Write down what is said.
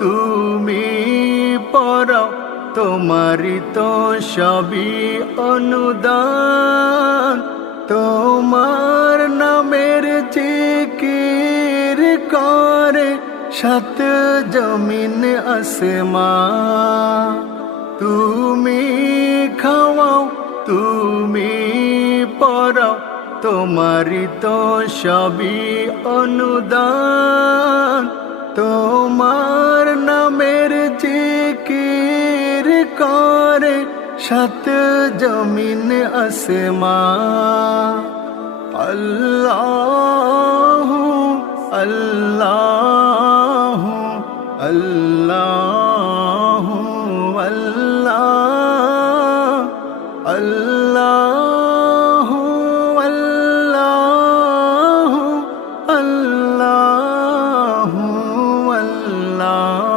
তুমি পড়াও তোমারই তো সবই অনুদান। তোমার নামের জিকির করে সাত জমিন আসমান। তুমি খাওয়াও তুমি পড়াও তোমারই তো সবই অনুদান। তোমার নামের জিকির করে সাত জমিন আসমান। আল্লাহু আল্লাহু আল্লাহু আল্লাহ আল্লাহু আল্লাহু আল্লাহু আল্লাহ।